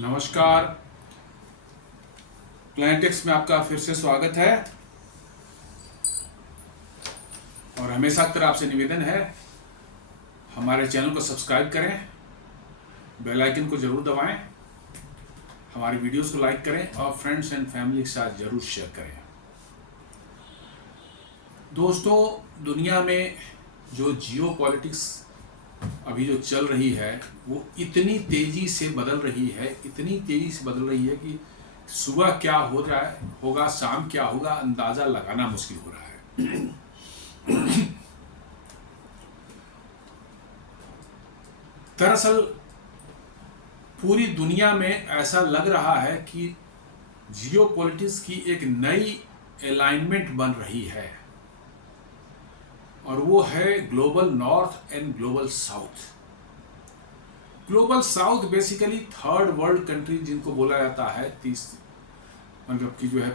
नमस्कार। प्लैनेटिक्स में आपका फिर से स्वागत है और हमेशा की तरह आपसे निवेदन है हमारे चैनल को सब्सक्राइब करें, बेल आइकन को जरूर दबाएं, हमारी वीडियोस को लाइक करें और फ्रेंड्स एंड फैमिली के साथ जरूर शेयर करें। दोस्तों, दुनिया में जो जियो पॉलिटिक्स अभी जो चल रही है वो इतनी तेजी से बदल रही है, इतनी तेजी से बदल रही है कि सुबह क्या हो रहा है होगा, शाम क्या होगा, अंदाजा लगाना मुश्किल हो रहा है। दरअसल पूरी दुनिया में ऐसा लग रहा है कि जियो पॉलिटिक्स की एक नई अलाइनमेंट बन रही है और वो है global north and global south. Global south basically third world country जिनको बोला जाता है, 30 मतलब कि जो है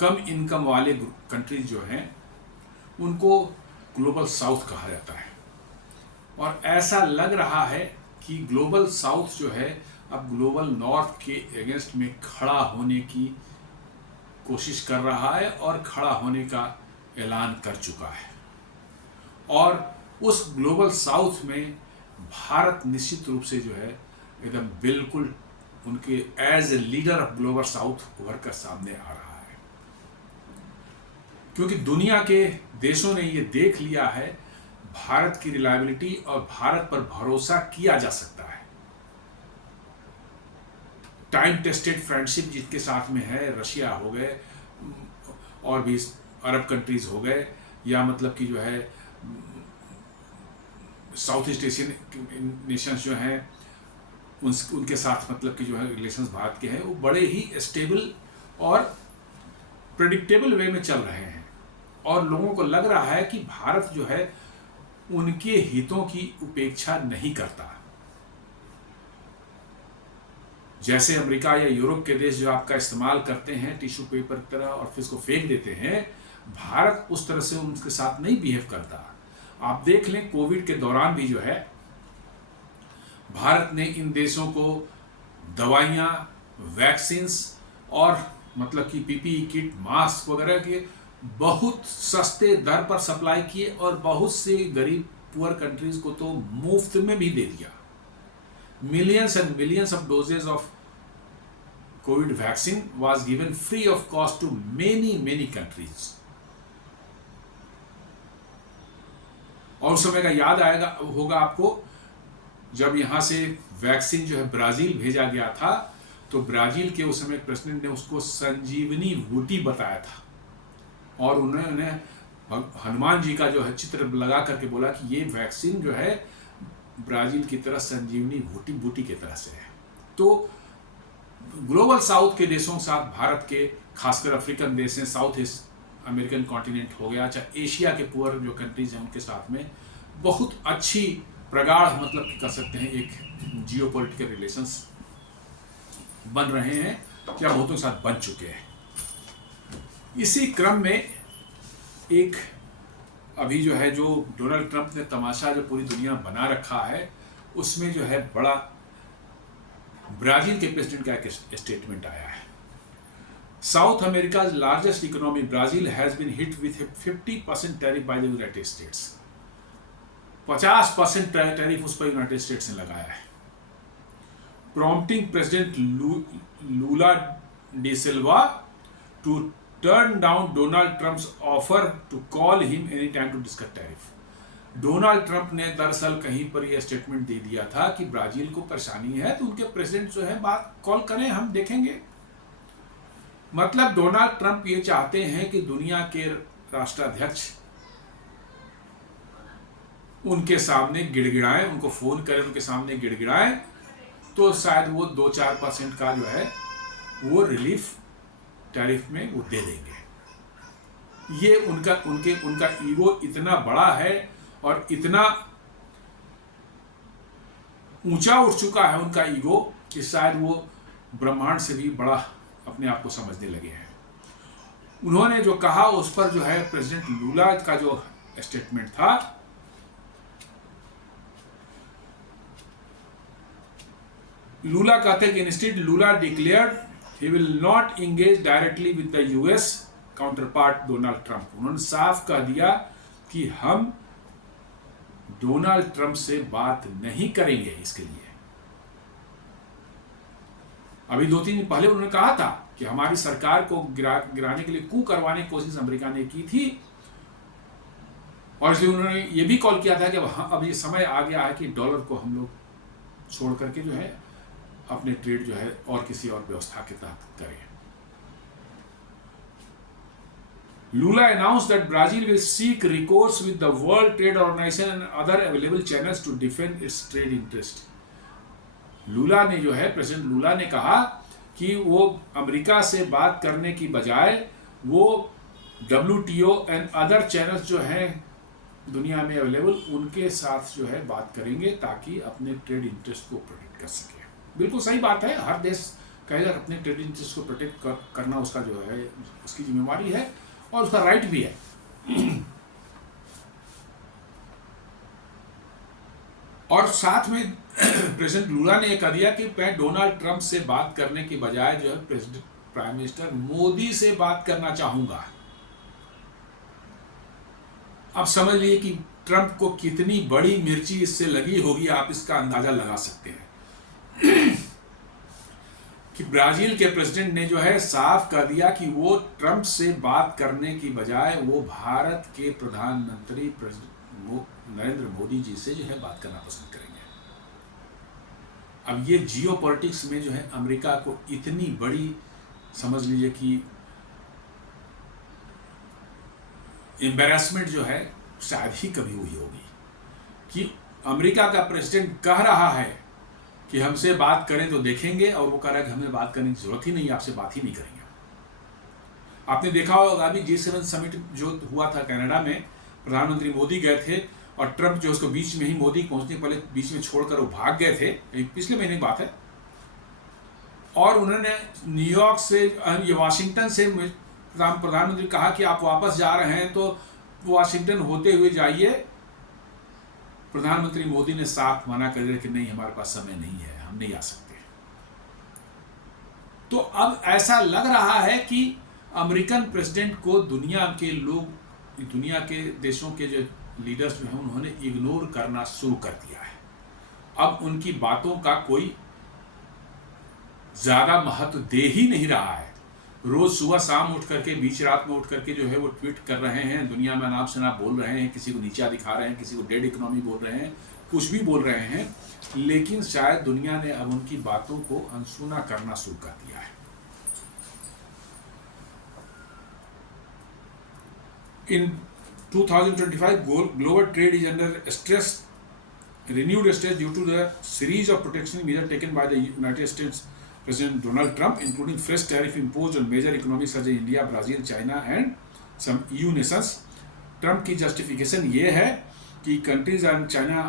कम इनकम वाले कंट्रीज जो हैं उनको ग्लोबल साउथ कहा जाता है। और ऐसा लग रहा है कि ग्लोबल साउथ जो है अब ग्लोबल नॉर्थ के अगेंस्ट में खड़ा होने की कोशिश कर रहा है और खड़ा होने का ऐलान कर चुका है। और उस ग्लोबल साउथ में भारत निश्चित रूप से जो है एकदम बिल्कुल उनके as a leader of global south उभर कर सामने आ रहा है, क्योंकि दुनिया के देशों ने ये देख लिया है भारत की रिलायबिलिटी और भारत पर भरोसा किया जा सकता है। टाइम टेस्टेड फ्रेंडशिप जिनके साथ में है, रशिया हो गए और भी अरब कंट्रीज हो गए, या मतलब कि जो है साउथ ईस्ट एशियन नेशंस जो हैं उनके साथ मतलब कि जो है रिलेशंस भारत के हैं वो बड़े ही स्टेबल और प्रेडिक्टेबल वे में चल रहे हैं। और लोगों को लग रहा है कि भारत जो है उनके हितों की उपेक्षा नहीं करता। जैसे अमेरिका या यूरोप के देश जो आपका इस्तेमाल करते हैं टिश्यू पेपर की तरह और फिर उसको फेंक देते हैं, भारत उस तरह से उनके साथ नहीं बिहेव करता। आप देख लें, कोविड के दौरान भी जो है भारत ने इन देशों को दवाइयाँ, वैक्सीन्स और मतलब कि पीपीई किट, मास्क वगैरह के बहुत सस्ते दर पर सप्लाई किए और बहुत से गरीब पुअर कंट्रीज को तो मुफ्त में भी दे दिया। Millions and millions of doses of covid vaccine was given free of cost to many countries. और उस समय का याद आएगा होगा आपको, जब यहाँ से वैक्सीन जो है ब्राजील भेजा गया था तो ब्राजील के उस समय प्रेसिडेंट ने उसको संजीवनी बूटी बताया था और उन्होंने हनुमान जी का जो है चित्र लगा करके बोला कि ये वैक्सीन जो है ब्राजील की तरह संजीवनी बूटी की तरह से है। तो ग्लोबल साउथ के देशों के साथ भारत के, खासकर अफ्रीकन देश हैं, साउथ ईस्ट अमेरिकन कॉन्टिनेंट हो गया, चाहे एशिया के पुअर जो कंट्रीज हैं उनके साथ में बहुत अच्छी प्रगाढ़ मतलब कह सकते हैं एक जियो पॉलिटिकल रिलेशंस बन रहे हैं या बहुतों के साथ बन चुके हैं। इसी क्रम में एक अभी जो है जो डोनाल्ड ट्रंप ने तमाशा जो पूरी दुनिया बना रखा है उसमें जो है बड़ा ब्राजील के प्रेसिडेंट का एक स्टेटमेंट आया है। South America's largest economy, Brazil, has been hit with a 50% tariff by the United States. 50% tariff उस पर यूनाइटेड स्टेट्स ने लगाया है, prompting President Lula da Silva to turn down Donald Trump's offer to call him anytime to discuss tariff. Donald Trump ने दरअसल कहीं पर यह स्टेटमेंट दे दिया था कि ब्राजील को परेशानी है तो उनके प्रेसिडेंट जो है बात कॉल करें, हम देखेंगे। मतलब डोनाल्ड ट्रंप ये चाहते हैं कि दुनिया के राष्ट्राध्यक्ष उनके सामने गिड़गिड़ाएं, उनको फोन करें, उनके सामने गिड़गिड़ाएं तो शायद वो 2-4% का जो है वो रिलीफ टैरिफ में वो दे देंगे। ये उनका ईगो इतना बड़ा है और इतना ऊंचा उठ चुका है उनका ईगो कि शायद वो ब्रह्मांड से भी बड़ा अपने आप को समझने लगे हैं। उन्होंने जो कहा उस पर जो है प्रेसिडेंट लूला का जो स्टेटमेंट था लूला कहते हैं कि instead Lula declared he will not engage directly with the US counterpart Donald Trump. उन्होंने साफ कह दिया कि हम डोनाल्ड ट्रंप से बात नहीं करेंगे। इसके लिए अभी 2-3 दिन पहले उन्होंने कहा था कि हमारी सरकार को गिराने के लिए कू करवाने की कोशिश अमेरिका ने की थी, और इसलिए उन्होंने ये भी कॉल किया था कि अब ये समय आ गया है कि डॉलर को हम लोग छोड़ करके जो है अपने ट्रेड जो है और किसी और व्यवस्था के तहत करें। Lula announced that Brazil will seek recourse with the World Trade Organization and other available channels to defend its trade interest. लूला ने जो है, प्रेसिडेंट लूला ने कहा कि वो अमेरिका से बात करने की बजाय वो WTO एंड अदर चैनल्स जो हैं दुनिया में अवेलेबल, उनके साथ जो है बात करेंगे ताकि अपने ट्रेड इंटरेस्ट को प्रोटेक्ट कर सके। बिल्कुल सही बात है, हर देश कहेगा अपने ट्रेड इंटरेस्ट को प्रोटेक्ट करना उसका जो है उसकी जिम्मेवारी है और उसका राइट भी है। और साथ में प्रेसिडेंट लूला ने कह दिया कि मैं डोनाल्ड ट्रंप से बात करने के बजाय जो है प्राइम मिनिस्टर मोदी से बात करना चाहूंगा। अब समझ लीजिए कि ट्रंप को कितनी बड़ी मिर्ची इससे लगी होगी, आप इसका अंदाजा लगा सकते हैं कि ब्राजील के प्रेसिडेंट ने जो है साफ कर दिया कि वो ट्रंप से बात करने की बजाय वो भारत के प्रधानमंत्री नरेंद्र मोदी जी से जो है बात करना पसंद करेंगे। अब ये जियो पॉलिटिक्स में जो है अमेरिका को इतनी बड़ी समझ लीजिए कि एम्बैरेसमेंट जो है शायद ही कभी हुई होगी कि अमेरिका का प्रेसिडेंट कह रहा है कि हमसे बात करें तो देखेंगे, और वो कह रहा है कि हमें बात करने की जरूरत ही नहीं, आपसे बात ही नहीं करेंगे। आपने देखा होगा अभी G7 समिट जो हुआ था कनाडा में, प्रधानमंत्री मोदी गए थे और ट्रंप जो उसको बीच में ही मोदी पहुंचने पहले बीच में छोड़कर वो भाग गए थे, पिछले महीने की बात है। और उन्होंने न्यूयॉर्क से ये वाशिंगटन से प्रधानमंत्री कहा कि आप वापस जा रहे हैं तो वाशिंगटन होते हुए जाइए। प्रधानमंत्री मोदी ने साफ मना कर दिया कि नहीं, हमारे पास समय नहीं है, हम नहीं आ सकते। तो अब ऐसा लग रहा है कि अमेरिकन प्रेसिडेंट को दुनिया के लोग, दुनिया के देशों के जो लीडर्स जो हैं उन्होंने इग्नोर करना शुरू कर दिया है। अब उनकी बातों का कोई ज्यादा महत्व दे ही नहीं रहा है। रोज सुबह शाम उठ करके, बीच रात में उठ करके जो है वो ट्वीट कर रहे हैं, दुनिया में अनाप शनाप बोल रहे हैं, किसी को नीचा दिखा रहे हैं, किसी को डेड इकोनॉमी बोल रहे हैं, कुछ भी बोल रहे हैं, लेकिन शायद दुनिया ने अब उनकी बातों को अनसुना करना शुरू कर दिया है। In 2025, global trade is under stress, renewed stress due to the series of protectionist measures taken by the United States President Donald Trump, including fresh tariff imposed on major economies such as India, Brazil, China, and some EU nations. Trump की justification ये है कि countries and China,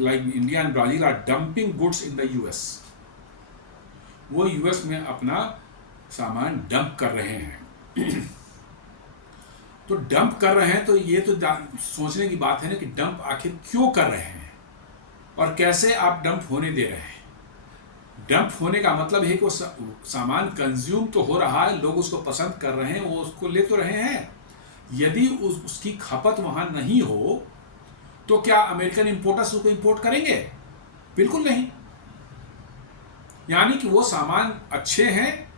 like India and Brazil, are dumping goods in the US. वो US में अपना सामान dump कर रहे हैं। तो डंप कर रहे हैं तो ये तो सोचने की बात है ना कि डंप आखिर क्यों कर रहे हैं और कैसे आप डंप होने दे रहे हैं। डंप होने का मतलब है कि वो सामान कंज्यूम तो हो रहा है, लोग उसको पसंद कर रहे हैं, वो उसको ले तो रहे हैं। यदि उसकी खपत वहां नहीं हो तो क्या अमेरिकन इंपोर्टर्स उसको इंपोर्ट करेंगे? बिल्कुल नहीं। यानी कि वो सामान अच्छे हैं,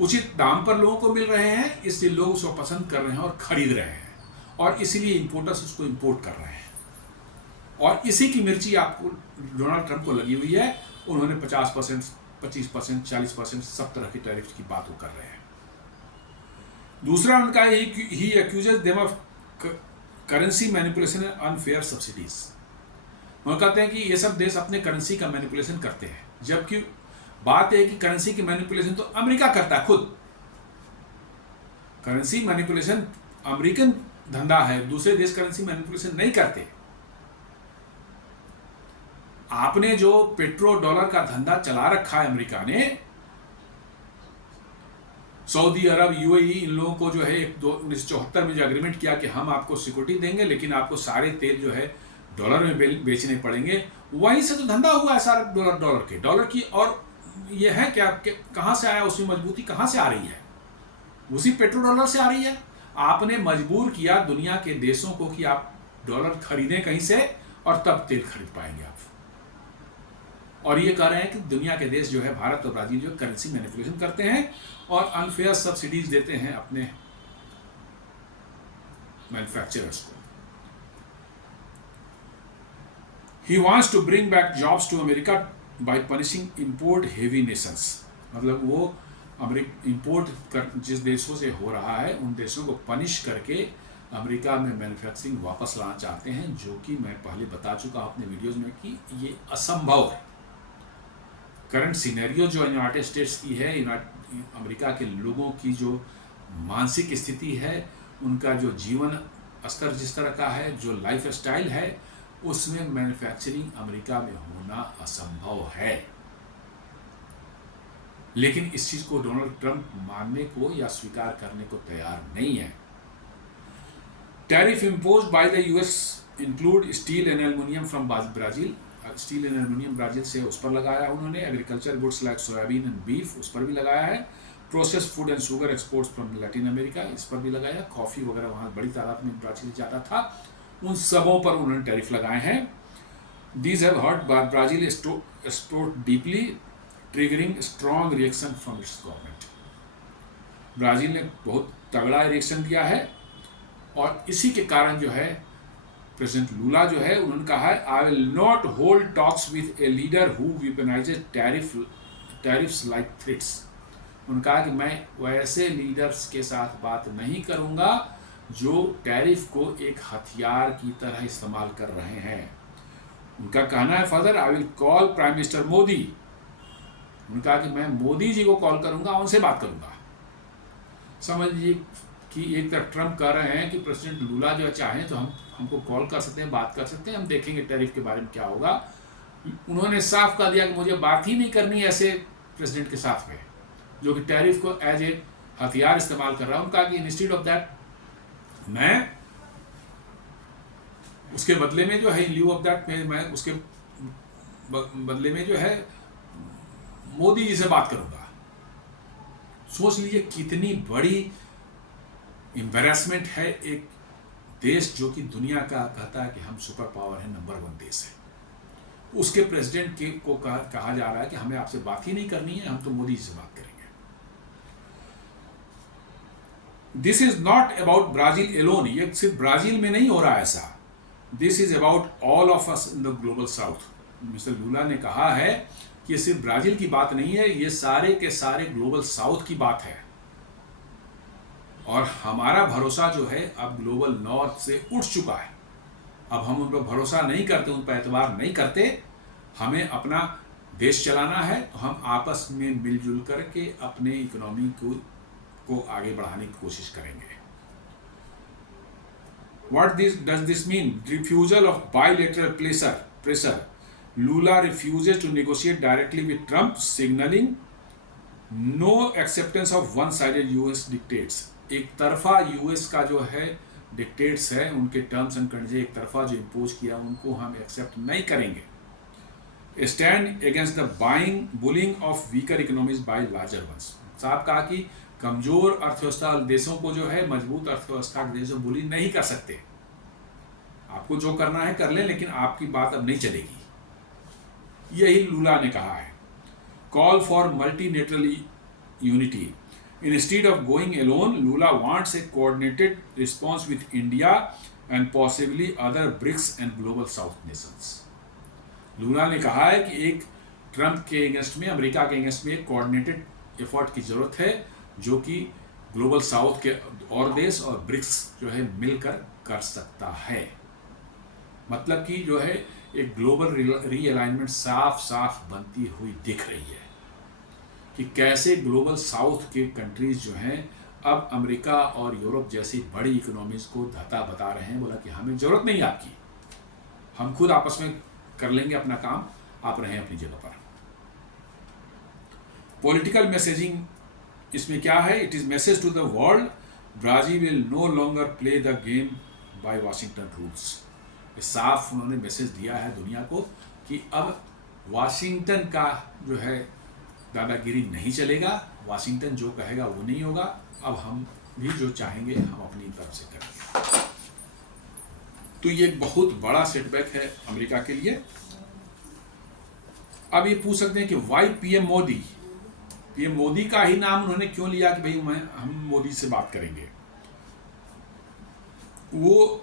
उचित दाम पर लोगों को मिल रहे हैं, इसलिए लोग उसको पसंद कर रहे हैं और खरीद रहे हैं, और इसीलिए इंपोर्टर्स उसको इंपोर्ट कर रहे हैं। और इसी की मिर्ची आपको डोनाल्ड ट्रंप को लगी हुई है। उन्होंने 50%, 25%, 40%, सब तरह की टैरिफ की बात वो कर रहे हैं। दूसरा उनका ही accuses them of currency manipulation and unfair subsidies. वो कहते हैं कि ये सब देश अपने करेंसी का मैनिपुलेशन करते हैं, जबकि बात है कि करेंसी की मैनिपुलेशन तो अमेरिका करता है खुद। करेंसी मैनिपुलेशन अमेरिकन धंधा है, दूसरे देश करेंसी मैनिपुलेशन नहीं करते। आपने जो पेट्रो डॉलर का धंधा चला रखा है अमेरिका ने, सऊदी अरब, यूएई, इन लोगों को जो है 1974 में जो एग्रीमेंट किया कि हम आपको सिक्योरिटी देंगे लेकिन आपको सारे तेल जो है डॉलर में बेचने पड़ेंगे, वहीं से तो धंधा हुआ है सारा डॉलर की। और ये है क्या कि कहाँ से आया, उसमें मजबूती कहाँ से आ रही है? उसी पेट्रो डॉलर से आ रही है। आपने मजबूर किया दुनिया के देशों को कि आप डॉलर खरीदें कहीं से और तब तेल खरीद पाएंगे आप। और ये कह रहे हैं कि दुनिया के देश जो है, भारत और ब्राजील, जो करेंसी मैनिपुलेशन करते हैं और अनफेयर सब्सिडीज देते हैं अपने मैन्युफैक्चरर्स को। He wants to bring back jobs to America by punishing import heavy nations। मतलब वो इंपोर्ट जिस देशों से हो रहा है उन देशों को पनिश करके अमेरिका में मैन्युफैक्चरिंग वापस लाना चाहते हैं, जो कि मैं पहले बता चुका हूं अपने वीडियोस में कि ये असंभव है। करंट सिनेरियो जो यूनाइटेड स्टेट्स की है, अमेरिका के लोगों की जो मानसिक स्थिति है, उनका जो जीवन स्तर जिस तरह का है, जो लाइफ स्टाइल है, उसमें मैन्युफैक्चरिंग अमेरिका में होना असंभव है। लेकिन इस चीज को डोनाल्ड ट्रंप मानने को या स्वीकार करने को तैयार नहीं है। Tariff imposed by the US include steel and aluminium from Brazil. Steel and aluminium Brazil से उस पर लगाया उन्होंने। Agriculture goods like soybean and beef, उस पर भी लगाया है। Process food and sugar exports from Latin America, इस पर भी लगाया। कॉफी वगैरह वहाँ बड़ी तादाद में ब्राजील जाता था, उन सबों पर उन्होंने टैरिफ लगाए हैं। These have hurt Brazil export deeply, triggering strong reaction from its government. Brazil ने बहुत तगड़ा रिएक्शन दिया है और इसी के कारण जो है प्रेसिडेंट लूला जो है, उन्होंने कहा है I will not hold talks with a leader who weaponizes tariffs like threats. उन्होंने कहा कि मैं वैसे लीडर्स के साथ बात नहीं करूंगा जो टैरिफ को एक हथियार की तरह इस्तेमाल कर रहे हैं। उनका कहना है further I will call prime minister Modi. उन्होंने कहा कि मैं मोदी जी को कॉल करूंगा, उनसे बात करूंगा। समझ लीजिए कि एक तरफ ट्रंप कह रहे हैं कि प्रेसिडेंट लूला जो चाहें तो हमको कॉल कर सकते हैं, बात कर सकते हैं, हम देखेंगे टैरिफ के बारे में क्या होगा। उन्होंने साफ कह दिया कि मुझे बात ही नहीं करनी ऐसे प्रेसिडेंट के साथ में जो कि टैरिफ को एज ए हथियार इस्तेमाल कर रहा है। उनका कि इंस्टीड ऑफ दैट मैं उसके बदले में जो है, इन ल्यू ऑफ दैट मैं उसके बदले में जो है मोदी जी से बात करूंगा। सोच लीजिए कितनी बड़ी एम्बैरेसमेंट है एक देश जो कि दुनिया का कहता है कि हम सुपर पावर है, नंबर 1 देश है, उसके प्रेसिडेंट को कहा जा रहा है कि हमें आपसे बात ही नहीं करनी है, हम तो मोदी जी से बात करेंगे। This is not about Brazil alone. ये सिर्फ ब्राजील में नहीं हो रहा है ऐसा। This is about all of us in the global south. Mister Lula ने कहा है कि ये सिर्फ ब्राजील की बात नहीं है, ये सारे के सारे ग्लोबल साउथ की बात है। और हमारा भरोसा जो है अब ग्लोबल नॉर्थ से उठ चुका है। अब हम उन पर भरोसा नहीं करते, उन पर एतबार नहीं करते। हमें अपना देश चलाना है तो हम आपस में मिलजुल करके अपने इकोनॉमी को आगे बढ़ाने की कोशिश करेंगे। What does this mean? Refusal of bilateral pressure. Lula refuses to negotiate directly with Trump, signaling no acceptance of one-sided US dictates. एक तरफा यूएस का जो है डिक्टेट्स है, उनके टर्म्स एंड कंडीशन एक तरफा जो इम्पोज किया उनको हम एक्सेप्ट नहीं करेंगे। Stand against the bullying of weaker economies by larger ones. साहब कहा कि कमजोर अर्थव्यवस्था देशों को जो है मजबूत अर्थव्यवस्था के देशों बुली नहीं कर सकते। आपको जो करना है कर लें, लेकिन आपकी बात अब नहीं चलेगी। यही लूला ने कहा है। Call for multilateral unity. Instead of going alone, Lula wants a coordinated response with India and possibly other BRICS and Global South nations. लूला ने कहा है कि एक ट्रंप के अगेंस्ट में, अमेरिका के अगेंस्ट में एक कोऑर्डिनेटेड एफर्ट की जरूरत है जो कि ग्लोबल साउथ के और देश और ब्रिक्स जो है मिलकर कर सकता है। मतलब कि जो है एक ग्लोबल रीअलाइनमेंट साफ साफ बनती हुई दिख रही है कि कैसे ग्लोबल साउथ के कंट्रीज जो हैं अब अमेरिका और यूरोप जैसी बड़ी इकोनॉमीज को धता बता रहे हैं। बोला कि हमें जरूरत नहीं आपकी, हम खुद आपस में कर लेंगे अपना काम, आप रहें अपनी जगह पर। पॉलिटिकल मैसेजिंग इसमें क्या है? It is message to the world, Brazil will no longer play the game by Washington rules. साफ उन्होंने मैसेज दिया है दुनिया को कि अब वाशिंगटन का जो है दादागिरी नहीं चलेगा, वाशिंगटन जो कहेगा वो नहीं होगा, अब हम भी जो चाहेंगे हम अपनी तरफ से करेंगे। तो ये एक बहुत बड़ा सेटबैक है अमेरिका के लिए। अब ये पूछ सकते हैं कि वाई पीएम मोदी का ही नाम उन्होंने क्यों लिया कि भाई हम मोदी से बात करेंगे। वो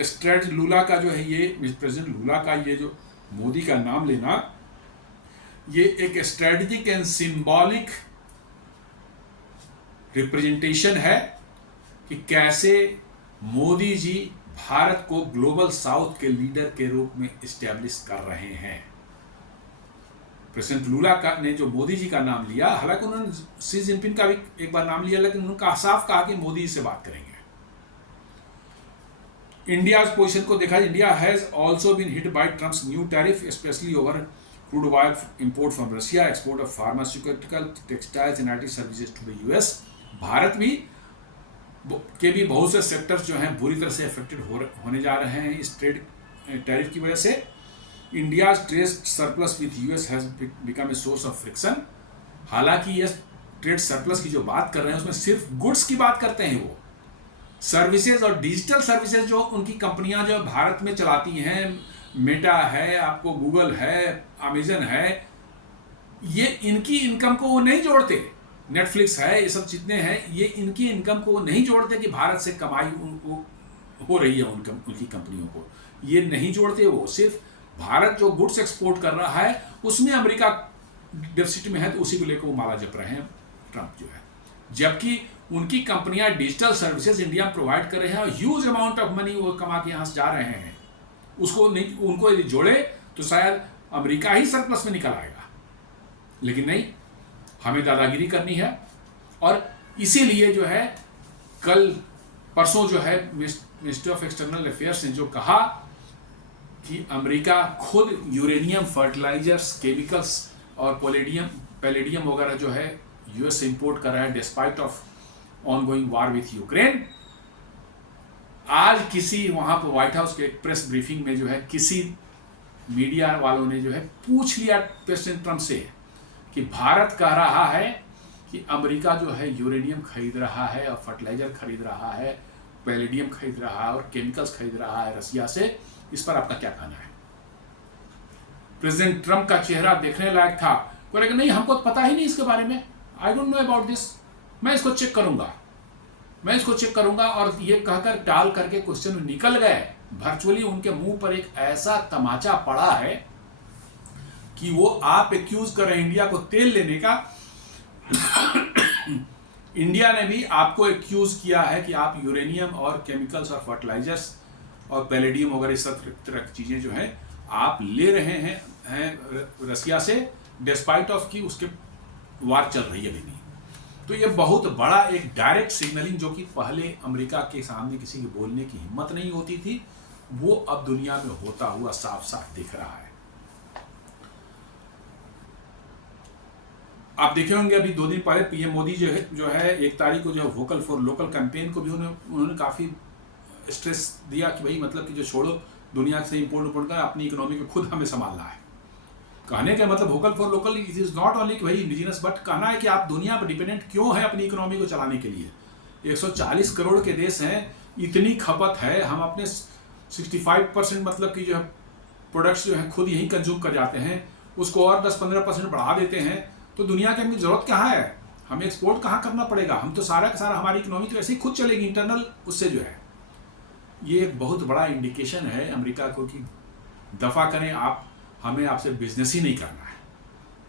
स्ट्रेट लूला का जो है, ये प्रेसिडेंट लूला का ये जो मोदी का नाम लेना, ये एक स्ट्रेटेजिक एंड सिंबॉलिक रिप्रेजेंटेशन है कि कैसे मोदी जी भारत को ग्लोबल साउथ के लीडर के रूप में इस्टेब्लिश कर रहे हैं। प्रेसिडेंट लूला का ने जो मोदी जी का नाम लिया, हालांकि उन्होंने शी जिनपिंग का भी एक बार नाम लिया, लेकिन उन्होंने साफ कहा कि मोदी से बात करेंगे। इंडिया पोजीशन को देखा, India has also been hit by Trump's new tariff specially over crude oil import from Russia, export of pharmaceutical, textiles and IT services to the US. Bharat भी के भी बहुत से सेक्टर्स जो हैं बुरी तरह से अफेक्टेड होने जा रहे हैं इस ट्रेड टैरिफ की वजह से। India trade surplus with US has become a source of friction. हालांकि ये ट्रेड सरप्लस की जो बात कर रहे हैं उसमें सिर्फ गुड्स की बात करते हैं, वो सर्विसेज और डिजिटल सर्विसेज जो उनकी कंपनियां जो भारत में चलाती हैं, मेटा है, आपको गूगल है, अमेजन है, ये इनकी इनकम को वो नहीं जोड़ते। नेटफ्लिक्स है, ये सब जितने हैं, ये इनकी इनकम को वो नहीं जोड़ते कि भारत से कमाई हो रही है उनकी कंपनियों को, ये नहीं जोड़ते। वो सिर्फ भारत जो गुड्स एक्सपोर्ट कर रहा है उसमें अमेरिका डेफिसिट में है, तो उसी को लेकर वो माला जप रहे हैं ट्रंप जो है। जबकि उनकी कंपनियां डिजिटल सर्विसेज इंडिया में प्रोवाइड कर रहे हैं और ह्यूज अमाउंट ऑफ मनी वो कमा के यहाँ से जा रहे हैं। उसको नहीं, उनको यदि जोड़े तो शायद अमेरिका ही सरप्लस में निकल आएगा, लेकिन नहीं, हमें दादागिरी करनी है। और इसीलिए जो है कल परसों जो है मिनिस्टर ऑफ एक्सटर्नल अफेयर्स ने जो कहा कि अमेरिका खुद यूरेनियम, फर्टिलाइजर्स, केमिकल्स और पैलेडियम वगैरह जो है यूएस से इंपोर्ट कर रहा है despite of ongoing war with Ukraine. आज किसी वहां पर व्हाइट हाउस के प्रेस ब्रीफिंग में जो है किसी मीडिया वालों ने जो है पूछ लिया प्रेसिडेंट ट्रंप से कि भारत कह रहा है कि अमेरिका जो है यूरेनियम खरीद रहा है और फर्टिलाइजर खरीद रहा है, पैलेडियम खरीद रहा है और केमिकल्स खरीद रहा है रसिया से, इस पर आपका क्या कहना है। प्रेसिडेंट ट्रंप का चेहरा देखने लायक था। बोले कि नहीं, हमको तो पता ही नहीं इसके बारे में, आई डोंट नो अबाउट दिस, मैं इसको चेक करूंगा, और ये कहकर टाल करके क्वेश्चन निकल गए। वर्चुअली उनके मुंह पर एक ऐसा तमाचा पड़ा है कि वो आप एक्यूज कर रहे हैं इंडिया को तेल लेने का। इंडिया ने भी आपको एक्यूज किया है कि आप यूरेनियम और केमिकल्स और फर्टिलाइजर्स और पैलेडियम वगैरह सब तरह की चीजें जो है आप ले रहे हैं रसिया से, डिस्पाइट ऑफ कि उसके वार चल रही है अभी भी। तो ये बहुत बड़ा एक डायरेक्ट सिग्नलिंग, जो कि पहले अमेरिका के सामने किसी के बोलने की हिम्मत नहीं होती थी, वो अब दुनिया में होता हुआ साफ साफ दिख रहा है। आप देखे होंगे अभी 2 दिन पहले पीएम मोदी जो है 1 तारीख को जो वोकल फॉर लोकल कैंपेन को भी उन्होंने काफी स्ट्रेस दिया कि भाई मतलब कि जो छोड़ो दुनिया से इंपोर्ट कर, अपनी इकोनॉमी को खुद हमें संभालना है। कहने का मतलब vocal for local it is not only कि भाई इंडिजिनस, बट कहना है कि आप दुनिया पर डिपेंडेंट क्यों है अपनी इकोनॉमी को चलाने के लिए। 140 करोड़ के देश हैं, इतनी खपत है, हम अपने 65% मतलब कि जो है प्रोडक्ट्स जो है खुद यहीं कंज्यूम कर जाते हैं, उसको और 10-15% बढ़ा देते हैं, तो दुनिया की हमें जरूरत कहाँ है, हमें एक्सपोर्ट कहाँ करना पड़ेगा, हम तो सारा का सारा हमारी इकोनॉमी तो ऐसे ही खुद चलेगी इंटरनल उससे जो है। ये एक बहुत बड़ा इंडिकेशन है अमेरिका को कि दफा करें आप, हमें आपसे बिजनेस ही नहीं करना है।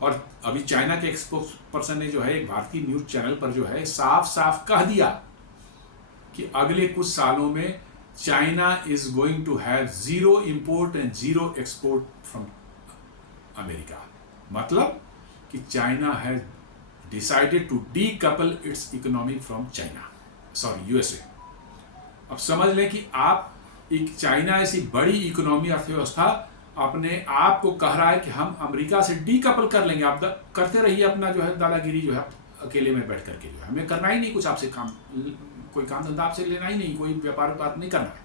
और अभी चाइना के एक्सपोर्ट पर्सन ने जो है एक भारतीय न्यूज चैनल पर जो है साफ साफ कह दिया कि अगले कुछ सालों में China is going to have 0 import and 0 export from America. मतलब कि China has decided to decouple its economy from USA. अब समझ लें कि आप एक चाइना ऐसी बड़ी इकोनॉमी अर्थव्यवस्था अपने आप को कह रहा है कि हम अमेरिका से डीकपल कर लेंगे, आप करते रहिए अपना जो है दादागिरी जो है अकेले में बैठ करके, जो है हमें करना ही नहीं कुछ आपसे काम, कोई काम धंधा आपसे लेना ही नहीं, कोई व्यापार नहीं करना है।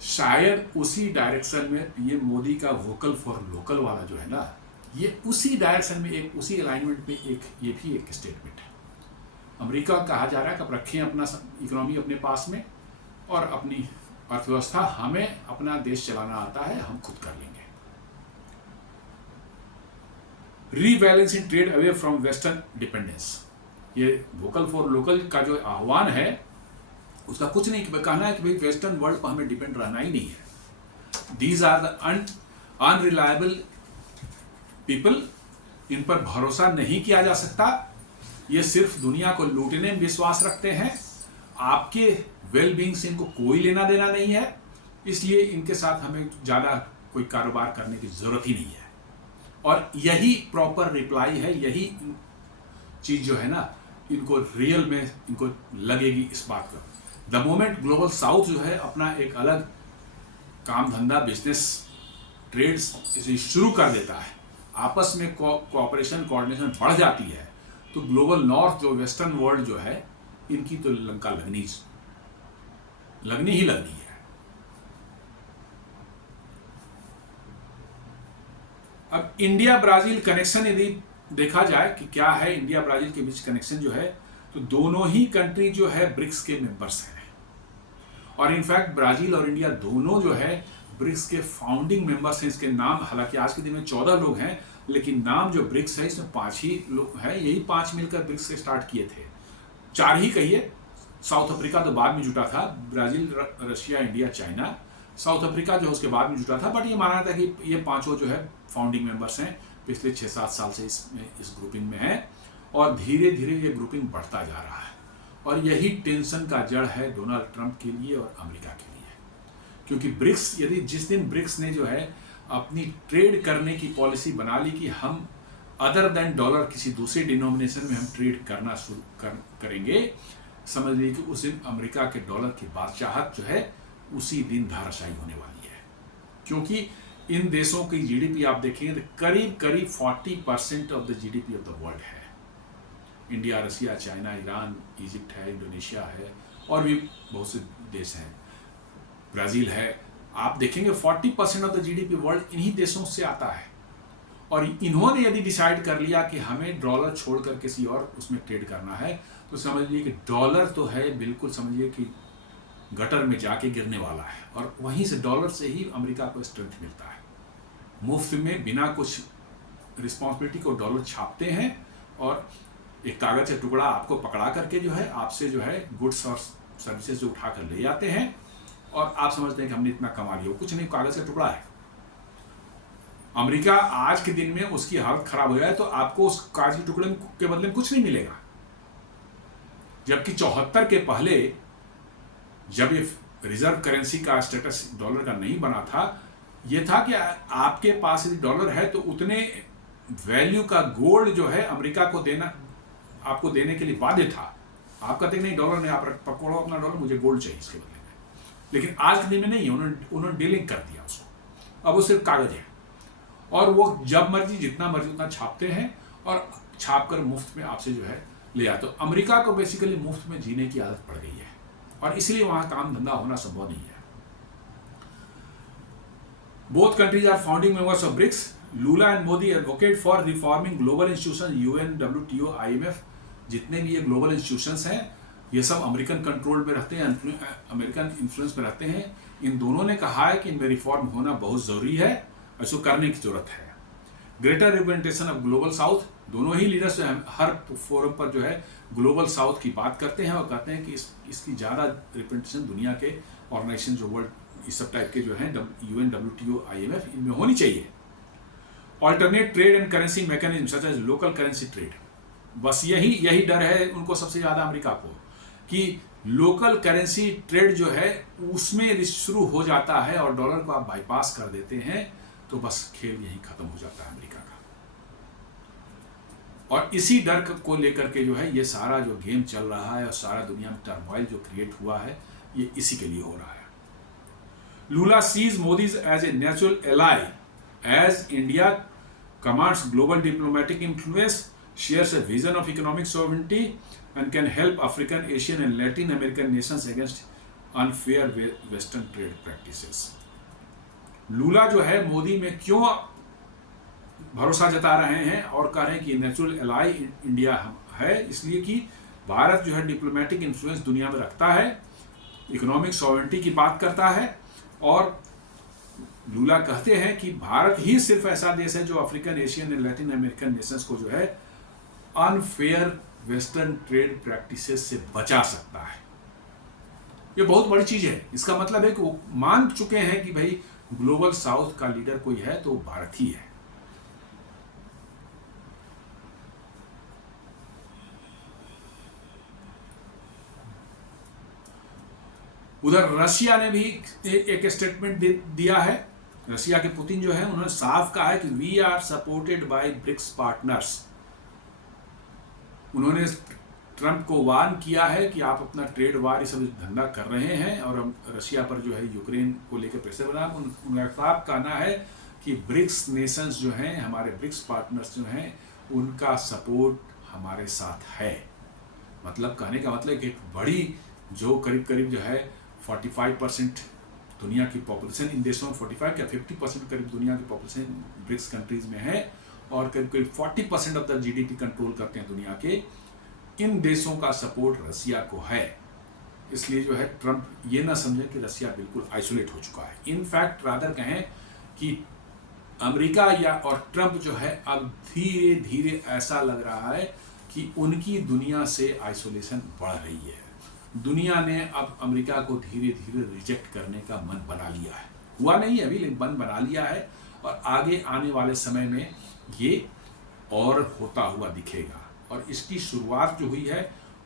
शायद उसी डायरेक्शन में ये मोदी का वोकल फॉर लोकल वाला जो है ना, ये उसी डायरेक्शन में, एक उसी अलाइनमेंट में एक ये भी एक स्टेटमेंट है। अमेरिका कहा जा रहा है कि अब रखें अपना इकोनॉमी अपने पास में और अपनी अर्थव्यवस्था, हमें अपना देश चलाना आता है, हम खुद कर लेंगे। Rebalancing trade away from western dependence, ये वोकल फॉर लोकल का जो आह्वान है उसका कुछ नहीं कहना है कि भाई वेस्टर्न वर्ल्ड पर हमें डिपेंड रहना ही नहीं है। These are the unreliable people, इन पर भरोसा नहीं किया जा सकता, ये सिर्फ दुनिया को लूटने में विश्वास रखते हैं, आपके वेलबींग से इनको कोई लेना देना नहीं है, इसलिए इनके साथ हमें ज़्यादा कोई कारोबार करने की ज़रूरत ही नहीं है। और यही प्रॉपर रिप्लाई है, यही चीज़ जो है ना, इनको रियल में इनको लगेगी इस बात का। द मोमेंट ग्लोबल साउथ जो है अपना एक अलग काम धंधा, बिजनेस, ट्रेड्स इसे शुरू कर देता है, आपस में कोऑपरेशन कोऑर्डिनेशन बढ़ जाती है, तो ग्लोबल नॉर्थ जो वेस्टर्न वर्ल्ड जो है, इनकी तो लंका लगनी ही लगनी है। अब इंडिया ब्राजील कनेक्शन यदि देखा जाए कि क्या है इंडिया ब्राजील के बीच कनेक्शन जो है, तो दोनों ही कंट्री जो है ब्रिक्स के मेंबर्स हैं, और इनफैक्ट ब्राजील और इंडिया दोनों जो है ब्रिक्स के फाउंडिंग मेंबर्स हैं। इसके नाम हालांकि आज के दिन में 14 लोग हैं, लेकिन नाम जो ब्रिक्स है इसमें 5 ही लोग हैं, यही 5 मिलकर ब्रिक्स से स्टार्ट किए थे, 4 ही कहिए, साउथ अफ्रीका तो बाद में जुटा था, Brazil, Russia, India, China, south Africa जो उसके बाद में जुटा था, बट ये माना था कि ये 5 जो है फाउंडिंग मेंबर्स हैं, पिछले 6-7 साल से इस ग्रुपिंग में है, और धीरे धीरे ये ग्रुपिंग बढ़ता जा रहा है। और यही टेंशन का जड़ है डोनाल्ड ट्रंप के लिए और अमेरिका के लिए, क्योंकि ब्रिक्स, यदि जिस दिन ब्रिक्स ने जो है अपनी ट्रेड करने की पॉलिसी बना ली कि हम अदर देन डॉलर किसी दूसरे डिनोमिनेशन में हम ट्रेड करना शुरू करेंगे, समझ लीजिए कि उस दिन अमेरिका के डॉलर की बादशाहत जो है उसी दिन धाराशायी होने वाली है। क्योंकि इन देशों की जीडीपी आप देखेंगे तो करीब करीब 40% of the GDP of the world है। India, Russia, China, Iran, Egypt है, इंडोनेशिया है, और भी बहुत से देश हैं, ब्राज़ील है। आप देखेंगे 40% ऑफ द जीडीपी वर्ल्ड इन्हीं देशों से आता है। और इन्होंने यदि डिसाइड कर लिया कि हमें डॉलर छोड़कर किसी और उसमें ट्रेड करना है, तो समझिए कि डॉलर तो है बिल्कुल, समझिए कि गटर में जाके गिरने वाला है, और वहीं से डॉलर से ही अमेरिका को स्ट्रेंथ मिलता है। मुफ्त में बिना कुछ रिस्पॉन्सिबिलिटी को डॉलर छापते हैं, और एक कागज का टुकड़ा आपको पकड़ा करके जो है आपसे जो है गुड्स और सर्विसेज जो उठा कर ले जाते हैं, और आप समझते हैं कि हमने इतना कमा लिया। कुछ नहीं, कागज का टुकड़ा है। अमेरिका आज के दिन में उसकी हालत खराब हो जाए तो आपको उस कागज के टुकड़े के बदले में कुछ नहीं मिलेगा। जबकि 74 के पहले जब ये रिजर्व करेंसी का स्टेटस डॉलर का नहीं बना था, ये था कि आपके पास यदि डॉलर है तो उतने वैल्यू का गोल्ड जो है अमेरिका को देना, आपको देने के लिए बाध्य था। आप कहते नहीं, डॉलर ने आप पकड़ो अपना डॉलर, मुझे गोल्ड चाहिए इसके बदले में। लेकिन आज के दिन में नहीं, उन्होंने डीलिंग कर दिया उसको, अब वो सिर्फ कागज है, और वो जब मर्जी जितना मर्जी उतना छापते हैं, और छाप कर मुफ्त में आपसे जो है ले आते। तो अमेरिका को बेसिकली मुफ्त में जीने की आदत पड़ गई है, और इसलिए वहां काम धंधा होना संभव नहीं है। Both countries are founding members of BRICS. Lula and Modi advocate for reforming global institution, UN, WTO, IMF, जितने भी ये ग्लोबल इंस्टीट्यूशंस हैं ये सब अमेरिकन कंट्रोल में रहते हैं, अमेरिकन इन्फ्लुएंस में रहते हैं। इन दोनों ने कहा है कि इनमें रिफॉर्म होना बहुत ज़रूरी है, इसको करने की जरूरत है। Greater representation of global south, दोनों ही लीडर्स हर फोरम पर जो है ग्लोबल साउथ की बात करते हैं, और कहते हैं कि इसकी ज़्यादा रिप्रेजेंटेशन दुनिया के ऑर्गेनाइजेशन जो वर्ल्ड इस सब टाइप के जो हैं, UN, WTO, IMF, इनमें होनी चाहिए। Alternate trade and currency mechanism such as local currency trade, बस यही डर है उनको सबसे ज़्यादा अमेरिका को, कि लोकल करेंसी ट्रेड जो है उसमें रिस्क शुरू हो जाता है और डॉलर को आप बाईपास कर देते हैं, तो बस खेल यही खत्म हो जाता है अमेरिका का। और इसी डर को लेकर के जो है ये सारा जो गेम चल रहा है, और सारा दुनिया में टर्मोइल जो क्रिएट हुआ है, ये इसी के लिए हो रहा है। Lula sees Modi's as a natural ally as India commands global diplomatic influence, shares a vision of economic sovereignty, and can help African, Asian, and Latin American nations against unfair western trade practices. Lula जो है मोदी में क्यों भरोसा जता रहे हैं और कह रहे हैं कि नेचुरल एलाई इंडिया है, इसलिए कि भारत जो है डिप्लोमेटिक इन्फ्लुएंस दुनिया में रखता है, इकोनॉमिक सॉवरेंटी की बात करता है, और लूला कहते हैं कि भारत ही सिर्फ ऐसा देश है जो African, Asian and Latin American Nations को जो है अनफेयर वेस्टर्न ट्रेड प्रैक्टिसेस से बचा सकता है। ये बहुत बड़ी चीज है। इसका मतलब है कि वो मान चुके हैं कि भाई ग्लोबल साउथ का लीडर कोई है तो भारत ही है। उधर रशिया ने भी एक स्टेटमेंट दिया है। रशिया के पुतिन जो है उन्होंने साफ कहा है कि we are supported by BRICS partners. उन्होंने ट्रंप को वार्न किया है कि आप अपना ट्रेड वार ये सब धंधा कर रहे हैं और हम रशिया पर जो है यूक्रेन को लेकर प्रेशर बना। उनका साफ कहना है कि ब्रिक्स नेशंस जो हैं, हमारे ब्रिक्स पार्टनर्स जो हैं, उनका सपोर्ट हमारे साथ है। मतलब कहने का मतलब कि एक बड़ी जो करीब करीब जो है 45% दुनिया की पॉपुलेशन इन देशों में 45 या 50% करीब दुनिया की पॉपुलेशन ब्रिक्स कंट्रीज में है और करीब करीब 40% ऑफ द जीडीपी कंट्रोल करते हैं दुनिया के। इन देशों का सपोर्ट रसिया को है। इसलिए जो है ट्रंप ये ना समझे कि रसिया बिल्कुल आइसोलेट हो चुका है। इनफैक्ट रादर कहें कि अमेरिका या और ट्रंप जो है अब धीरे धीरे ऐसा लग रहा है कि उनकी दुनिया से आइसोलेशन बढ़ रही है। दुनिया ने अब अमेरिका को धीरे धीरे रिजेक्ट करने का मन बना लिया है। हुआ नहीं है अभी, लेकिन मन बना लिया है और आगे आने वाले समय में ये और होता हुआ दिखेगा। और इसकी शुरुआत जो हुई है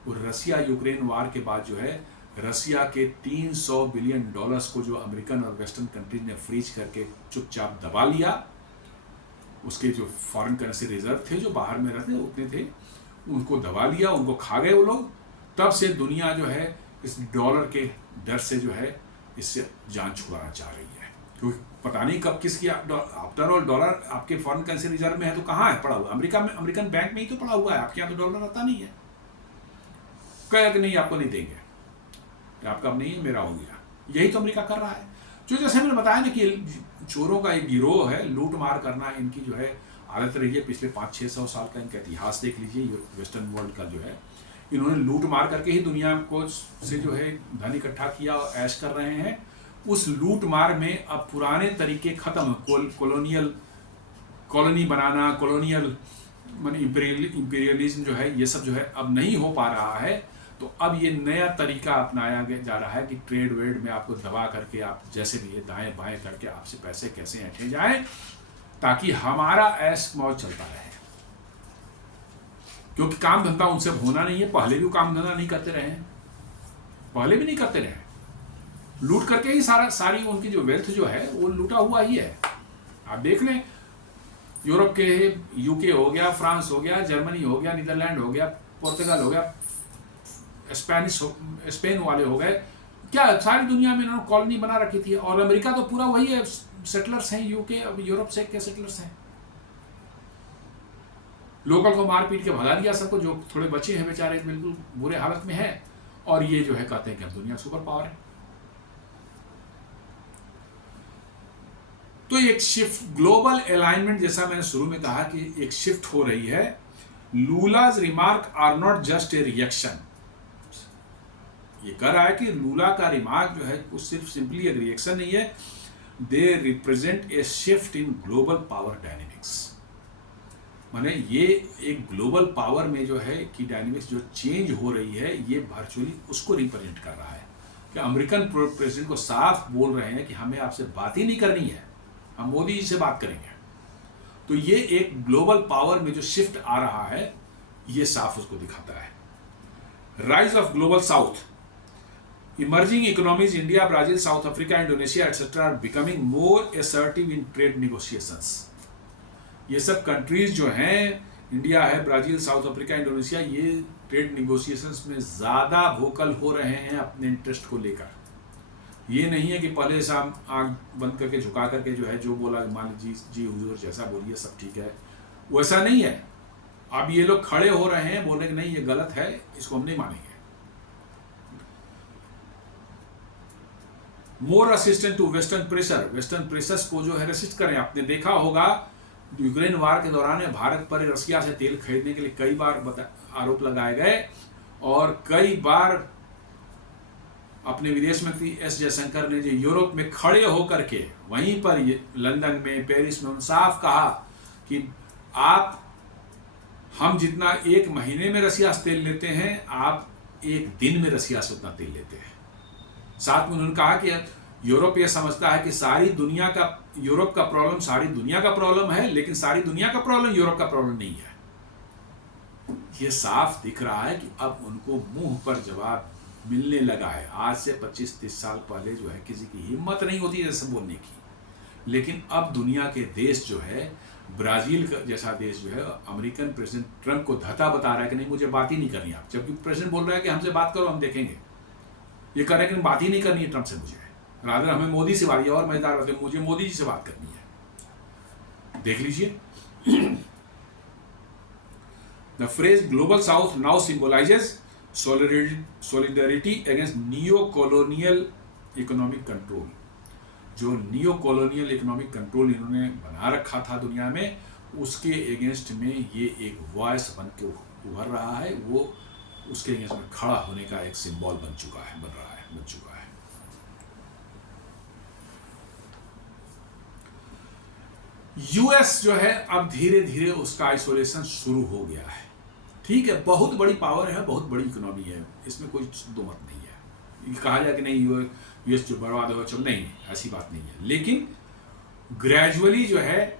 वो रसिया यूक्रेन वार के बाद जो है रसिया के $300 बिलियन को जो अमेरिकन और वेस्टर्न कंट्रीज ने फ्रीज करके चुपचाप दबा लिया। उसके जो फॉरेन करेंसी रिजर्व थे जो बाहर में रहते उतने थे, उनको दबा लिया, उनको खा गए वो लोग। तब से दुनिया जो है इस डॉलर के डर से जो है इससे जान छुड़ाना चाह रही है, क्योंकि पता नहीं कब किसकी आफ्टर ऑल डॉलर आपके फॉरेन करेंसी रिजर्व में है तो कहाँ है पड़ा हुआ? अमेरिका में, अमेरिकन बैंक में ही तो पड़ा हुआ है। आपके यहाँ तो डॉलर आता नहीं है। कह कि नहीं आपको नहीं देंगे, आपका अब नहीं है, मेरा हो गया। यही तो अमेरिका कर रहा है। जो जैसे मैंने बताया ना कि चोरों का एक गिरोह है, लूट मार करना इनकी जो है आदत रही है। पिछले 500-600 साल का इनका इतिहास देख लीजिए वेस्टर्न वर्ल्ड का जो है। इन्होंने लूट मार करके ही दुनिया को से जो है धन इकट्ठा किया और ऐश कर रहे हैं। उस लूट मार में अब पुराने तरीके खत्म। कॉलोनी बनाना, कॉलोनियल माने इंपीरियलिज्म जो है, ये सब जो है अब नहीं हो पा रहा है। तो अब ये नया तरीका अपनाया जा रहा है कि ट्रेड वेड में आपको दबा करके आप जैसे भी ये दाएं बाएं करके आपसे पैसे कैसे ऐंठे जाएं ताकि हमारा ऐश मौज चलता रहे। क्योंकि काम धंधा उनसे होना नहीं है। पहले भी काम धंधा नहीं करते रहे हैं, पहले भी नहीं करते रहे। लूट करके ही सारी उनकी जो वेल्थ जो है वो लूटा हुआ ही है। आप देख लें, यूरोप के यूके हो गया, फ्रांस हो गया, जर्मनी हो गया, नीदरलैंड हो गया, पुर्तगाल हो गया, स्पेन वाले हो गए, क्या सारी दुनिया में इन्होंने कॉलोनी बना रखी थी। और अमेरिका तो पूरा वही है, सेटलर्स हैं। यूके अब यूरोप से के सेटलर्स हैं। लोकल को मार पीट के भगा दिया सबको, जो थोड़े बचे हैं बेचारे बिल्कुल बुरे हालत में है। और ये जो है कहते हैं कि अब दुनिया सुपर पावर है। तो एक शिफ्ट, ग्लोबल अलाइनमेंट, जैसा मैंने शुरू में कहा कि एक शिफ्ट हो रही है। Lula's remark are not just a reaction. ये कह रहा है कि लूला का रिमार्क जो है वो सिर्फ सिंपली एक रिएक्शन नहीं है, they represent a shift in global power dynamics. माने ये एक ग्लोबल पावर में जो है कि डायनेमिक्स जो चेंज हो रही है, ये वर्चुअली उसको रिप्रेजेंट कर रहा है। कि अमेरिकन प्रेसिडेंट को साफ बोल रहे हैं कि हमें आपसे बात ही नहीं करनी है, हम मोदी जी से बात करेंगे। तो ये एक ग्लोबल पावर में जो शिफ्ट आ रहा है, ये साफ उसको दिखाता है। Rise of global south, emerging economies India, Brazil, South Africa, Indonesia etcetera are becoming more assertive in trade negotiations. ये सब कंट्रीज जो हैं, इंडिया है, ब्राजील, साउथ अफ्रीका, इंडोनेशिया, ये ट्रेड नेगोशिएशंस में ज़्यादा वोकल हो रहे हैं अपने इंटरेस्ट को लेकर। ये नहीं है कि पहले से हम आँख बंद करके झुका करके जो है जो बोला मान जी हुजूर जैसा बोलिए सब ठीक है, वैसा नहीं है। अब ये लोग खड़े हो रहे हैं, बोल रहे कि नहीं ये गलत है, इसको हम नहीं मानेंगे। More assistant to western pressure, western pressures को जो है रेसिस्ट करें। आपने देखा होगा यूक्रेन वार के दौरान भारत पर रसिया से तेल खरीदने के लिए कई बार आरोप लगाए गए और कई बार अपने विदेश मंत्री एस जयशंकर ने जो यूरोप में खड़े होकर के वहीं पर लंदन में, पेरिस में साफ कहा कि हम जितना एक महीने में रसिया से तेल लेते हैं, आप एक दिन में रसिया से उतना तेल लेते हैं। साथ में उन्होंने कहा कि यूरोप यह समझता है कि यूरोप का प्रॉब्लम सारी दुनिया का प्रॉब्लम है, लेकिन सारी दुनिया का प्रॉब्लम यूरोप का प्रॉब्लम नहीं है। यह साफ दिख रहा है कि अब उनको मुंह पर जवाब मिलने लगा है। आज से 25-30 साल पहले जो है किसी की हिम्मत नहीं होती जैसे बोलने की, लेकिन अब दुनिया के देश जो है, ब्राजील का जैसा देश जो है, अमेरिकन प्रेसिडेंट ट्रंप को धता बता रहा है कि नहीं मुझे बात ही नहीं करनी आप, जबकि प्रेसिडेंट बोल रहा है कि हमसे बात करो हम देखेंगे। ये कह रहे हैं कि बात ही नहीं करनी है ट्रंप से, मुझे रादर हमें मोदी से बात, और मजेदार बात है, मुझे मोदी जी से बात करनी है। देख लीजिए the phrase global south now symbolises solidarity against neo-colonial economic control। जो नियो कॉलोनियल इकोनॉमिक कंट्रोल इन्होंने बना रखा था दुनिया में, उसके अगेंस्ट में ये एक वॉइस बन के उभर रहा है। वो उसके अगेंस्ट में खड़ा होने का एक सिंबल बन चुका है। यूएस जो है अब धीरे धीरे उसका आइसोलेशन शुरू हो गया है। ठीक है, बहुत बड़ी पावर है, बहुत बड़ी इकोनॉमी है, इसमें कोई दो मत नहीं है। कहा जाए कि नहीं यूएस जो बर्बाद हो, चल नहीं, ऐसी बात नहीं है। लेकिन ग्रेजुअली जो है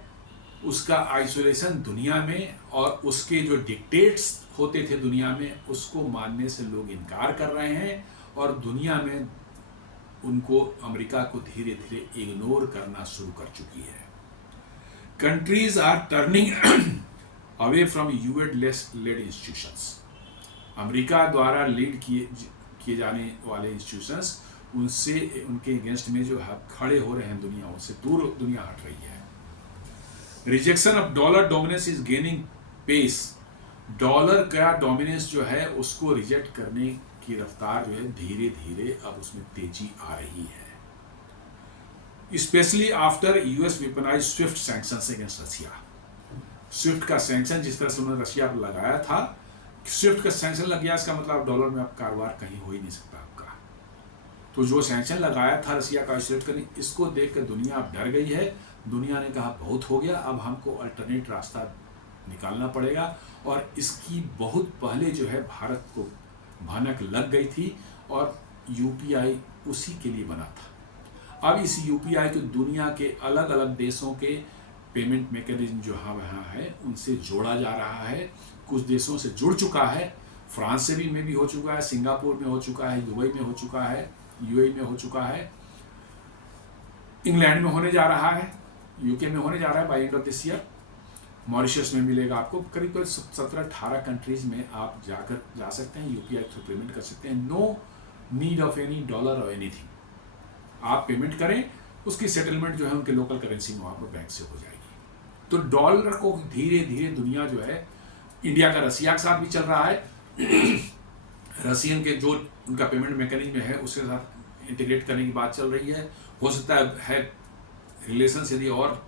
उसका आइसोलेशन दुनिया में और उसके जो डिक्टेट्स होते थे दुनिया में, उसको मानने से लोग इनकार कर रहे हैं और दुनिया में उनको, अमेरिका को धीरे धीरे इग्नोर करना शुरू कर चुकी है। Countries are turning away from US led institutions. America द्वारा लीड किए जाने वाले इंस्टीट्यूशंस, उनसे, उनके अगेंस्ट में जो खड़े हो रहे हैं दुनिया, उनसे दूर दुनिया हट रही है। Rejection of dollar dominance is gaining pace. Dollar का डोमिनेंस जो है उसको रिजेक्ट करने की रफ्तार जो है धीरे धीरे अब उसमें तेजी आ रही है। Specially after US weaponize SWIFT sanctions against Russia. SWIFT का सैंक्शन जिस तरह से उन्होंने रशिया पर लगाया था, स्विफ्ट का सैंक्शन लग गया, इसका मतलब डॉलर में अब कारोबार कहीं हो ही नहीं सकता आपका। तो जो सैंक्शन लगाया था रशिया का आइसोलेट करने, इसको देख कर दुनिया अब डर गई है। दुनिया ने कहा बहुत हो गया, अब हमको अल्टरनेट रास्ता निकालना पड़ेगा। और इसकी बहुत पहले जो है भारत को भनक लग गई थी और यूपीआई उसी के लिए बना था। अब इस यूपीआई को दुनिया के अलग अलग देशों के पेमेंट मैकेनिज्म जो यहाँ है उनसे जोड़ा जा रहा है। कुछ देशों से जुड़ चुका है, फ्रांस से भी में भी हो चुका है, सिंगापुर में हो चुका है, दुबई में हो चुका है, यूएई में हो चुका है, इंग्लैंड में होने जा रहा है, यूके में होने जा रहा है by end of this year. Mauritius में मिलेगा आपको। करीब 17-18 कंट्रीज में आप जा सकते हैं, यूपीआई थ्रू पेमेंट कर सकते हैं। No need of any dollar और एनीथिंग। आप पेमेंट करें, उसकी सेटलमेंट जो है उनके लोकल करेंसी में आपको बैंक से हो जाएगी। तो डॉलर को धीरे धीरे दुनिया जो है, इंडिया का रसिया के साथ भी चल रहा है। रसियन के जो उनका पेमेंट मैकेनिज्म है उसके साथ इंटीग्रेट करने की बात चल रही है। हो सकता है रिलेशन यदि और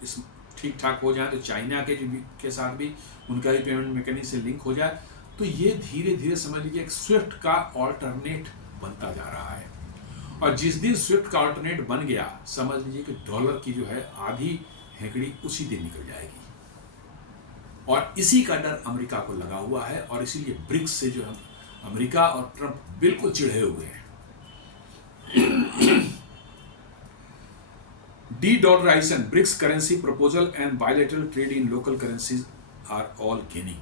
ठीक ठाक हो जाए तो चाइना के साथ भी उनका ही पेमेंट मैकेनिज्म से लिंक हो जाए। तो ये धीरे धीरे समझ लीजिए एक स्विफ्ट का ऑल्टरनेट बनता जा रहा है। और जिस दिन स्विफ्ट का ऑल्टरनेट बन गया, समझ लीजिए कि डॉलर की जो है आधी हेकड़ी उसी दिन निकल जाएगी। और इसी का डर अमेरिका को लगा हुआ है और इसीलिए ब्रिक्स से जो है अमेरिका और ट्रंप बिल्कुल चिढ़े हुए हैं। De-dollarization, BRICS currency proposal and bilateral trade in local currencies are all gaining।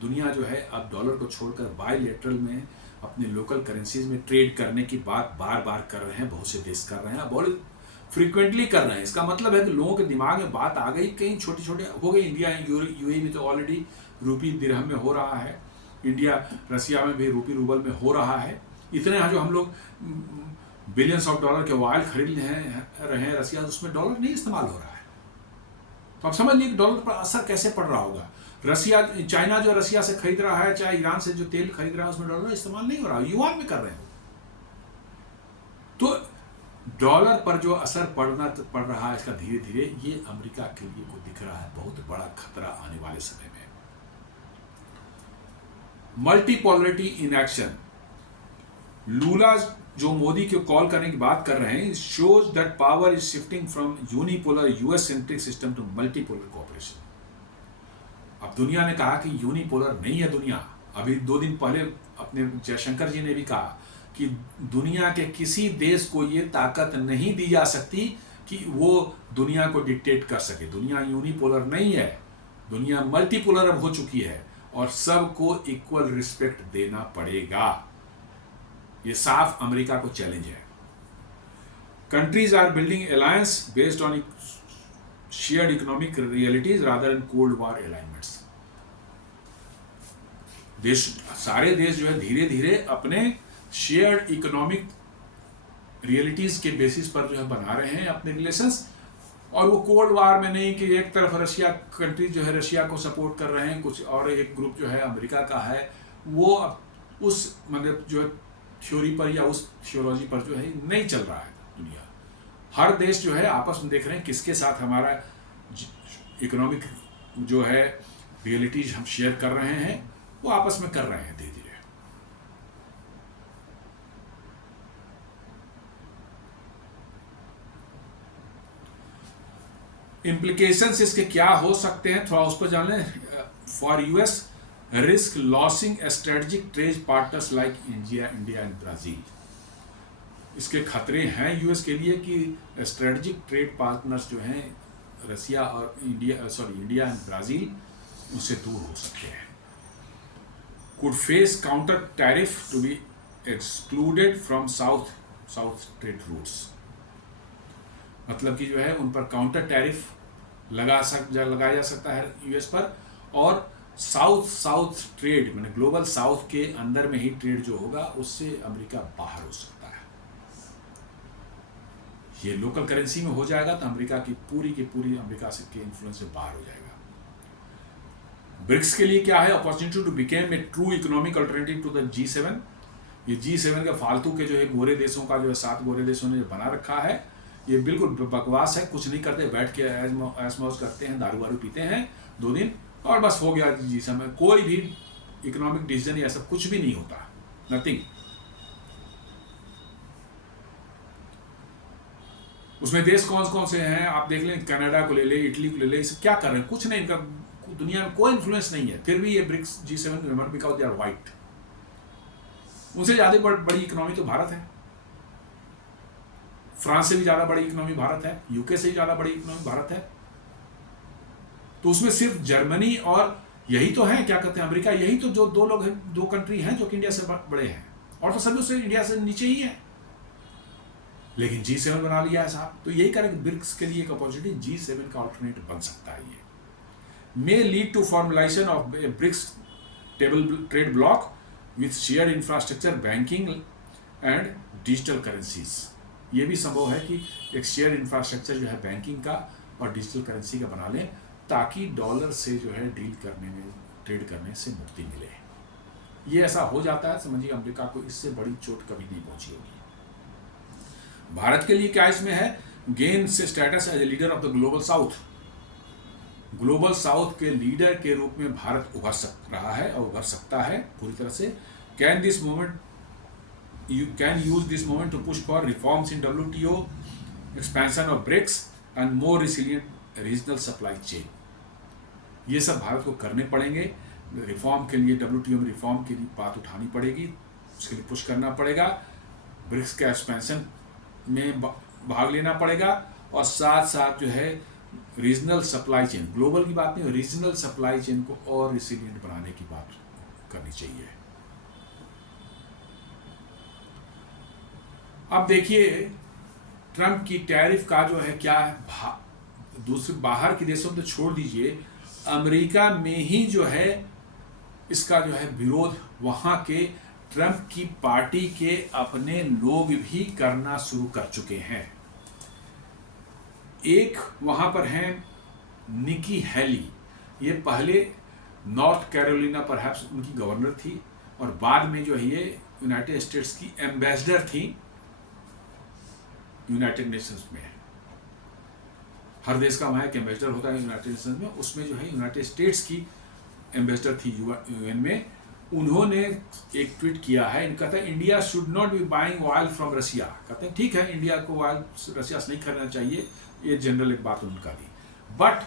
दुनिया जो है अब डॉलर को छोड़कर बायलैटरल में अपने लोकल करेंसीज में ट्रेड करने की बात बार बार कर रहे हैं, बहुत से देश कर रहे हैं, बहुत फ्रीक्वेंटली कर रहे हैं। इसका मतलब है कि लोगों के दिमाग में बात आ गई, कहीं छोटे छोटे हो गई। इंडिया यूएई में तो ऑलरेडी रूपी दिरहम में हो रहा है, इंडिया रसिया में भी रूपी रूबल में हो रहा है। इतने यहाँ जो हम लोग बिलियंस ऑफ डॉलर के ऑयल खरीद रहे हैं रसिया, उसमें डॉलर नहीं इस्तेमाल हो रहा है। तो आप समझ लीजिए डॉलर पर असर कैसे पड़ रहा होगा। चाइना जो रसिया से खरीद रहा है, चाहे ईरान से जो तेल खरीद रहा है, उसमें डॉलर इस्तेमाल नहीं हो रहा, युआन में कर रहे हैं। तो डॉलर पर जो असर पड़ रहा है इसका धीरे धीरे, ये अमेरिका के लिए को दिख रहा है बहुत बड़ा खतरा आने वाले समय में। मल्टीपोलरिटी इन एक्शन, लूला जो मोदी को कॉल करने की बात कर रहे हैं, shows that power is shifting from unipolar US centric system to multipolar cooperation. अब दुनिया ने कहा कि यूनिपोलर नहीं है दुनिया। अभी 2 दिन पहले अपने जयशंकर जी ने भी कहा कि दुनिया के किसी देश को ये ताकत नहीं दी जा सकती कि वो दुनिया को डिक्टेट कर सके। दुनिया यूनिपोलर नहीं है, दुनिया मल्टीपोलर अब हो चुकी है और सबको इक्वल रिस्पेक्ट देना पड़ेगा। ये साफ अमेरिका को चैलेंज है। Countries are building alliance based on shared economic realities rather than cold war alignments. सारे देश जो है धीरे धीरे अपने शेयर्ड इकोनॉमिक रियलिटीज के बेसिस पर जो है बना रहे हैं अपने रिलेशंस, और वो कोल्ड वार में नहीं कि एक तरफ रशिया कंट्री जो है रशिया को सपोर्ट कर रहे हैं कुछ, और एक ग्रुप जो है अमेरिका का है, वो उस मतलब जो थ्योरी पर या उस थियोलॉजी पर जो है नहीं चल रहा है दुनिया। हर देश जो है आपस में देख रहे हैं किसके साथ हमारा इकोनॉमिक जो है रियलिटीज हम शेयर कर रहे हैं, वो आपस में कर रहे हैं धीरे धीरे। इम्प्लीकेशंस इसके क्या हो सकते हैं थोड़ा उस पर जान लें। For US risk losing strategic trade partners like India and Brazil. इसके खतरे हैं यूएस के लिए कि स्ट्रेटेजिक ट्रेड पार्टनर्स जो हैं रसिया और इंडिया एंड ब्राजील उनसे दूर हो सकते हैं। Could face counter tariff to be excluded from south trade routes. मतलब कि जो है उन पर काउंटर टैरिफ लगाया जा सकता है यूएस पर, और साउथ ट्रेड मैंने ग्लोबल साउथ के अंदर में ही ट्रेड जो होगा उससे अमेरिका बाहर हो सकता है। ये लोकल करेंसी में हो जाएगा तो अमेरिका की पूरी अमेरिका से के इन्फ्लुएंस से बाहर हो जाएगा। ब्रिक्स के लिए क्या है? Opportunity to become a true economic alternative to the G7। ये G7 के फालतू के जो है गोरे देशों का जो है 7 गोरे देशों ने बना रखा है, ये बिल्कुल बकवास है। कुछ नहीं करते, बैठ के ऐश मौज करते हैं, दारू वारू पीते हैं 2 दिन और बस हो गया G7। कोई भी इकोनॉमिक डिसीजन या सब कुछ भी नहीं होता, नथिंग। उसमें देश कौन से हैं आप देख लें, कनाडा को ले ले, इटली को ले ले, ये सब क्या कर रहे हैं? कुछ नहीं, इनका दुनिया में कोई इन्फ्लुएंस नहीं है। फिर भी ये BRICS G7 member because they are white. उनसे ज़्यादा बड़ी इकोनॉमी तो भारत है, फ्रांस से भी ज़्यादा बड़ी इकोनॉमी भारत है, यूके से भी ज़्यादा बड़ी इकोनॉमी भारत है। तो उसमें सिर्फ जर्मनी और यही तो है, क्या कहते हैं, अमेरिका, यही तो जो 2 लोग हैं, 2 कंट्री हैं जो कि इंडिया से बड़े हैं, और तो सभी उससे इंडिया से नीचे ही है। लेकिन G7 बना लिया है साहब। तो यही करें, ब्रिक्स के लिए एक अपॉर्चुनिटी G7 का ऑल्टरनेट बन सकता है। ये may lead to formulation of BRICS table trade bloc with shared infrastructure, banking and digital currencies. ये भी संभव है कि एक शेयर इंफ्रास्ट्रक्चर जो है बैंकिंग का और डिजिटल करेंसी का बना लें, ताकि डॉलर से जो है डील करने में, ट्रेड करने से मुक्ति मिले। ये ऐसा हो जाता है, समझिए अमेरिका को इससे बड़ी चोट कभी नहीं पहुंची होगी। भारत के लिए क्या इसमें है? गेन से status as a leader of the global south. Global south के लीडर के रूप में भारत उभर रहा है और उभर सकता है पूरी तरह से। Can this movement You can use this moment to push for reforms in WTO, expansion of BRICS and more resilient regional supply chain। ये सब भारत को करने पड़ेंगे। रिफॉर्म के लिए WTO में रिफॉर्म की बात उठानी पड़ेगी, उसके लिए पुश करना पड़ेगा, ब्रिक्स के एक्सपेंशन में भाग लेना पड़ेगा, और साथ साथ जो है रीजनल सप्लाई चेन, ग्लोबल की बात नहीं, रीजनल सप्लाई चेन को और रिसिलियंट बनाने की बात करनी चाहिए। अब देखिए ट्रंप की टैरिफ का जो है क्या है, दूसरे बाहर के देशों में तो छोड़ दीजिए, अमेरिका में ही जो है इसका जो है विरोध वहाँ के ट्रंप की पार्टी के अपने लोग भी करना शुरू कर चुके हैं। एक वहाँ पर हैं निकी हेली, ये पहले नॉर्थ कैरोलिना परहैप्स उनकी गवर्नर थी, और बाद में जो है ये यूनाइटेड स्टेट्स की एम्बेसडर थी यूनाइटेड नेशंस में है। हर देश का वहाँ एक एम्बेसडर होता है यूनाइटेड नेशंस में, उसमें जो है यूनाइटेड स्टेट्स की एम्बेसडर थी यूएन में। उन्होंने एक ट्वीट किया है, इनका था India should not be buying oil from Russia. कहते हैं ठीक है, इंडिया को ऑयल रशिया से नहीं खरीदना चाहिए, ये जनरल एक बात उनका दी। But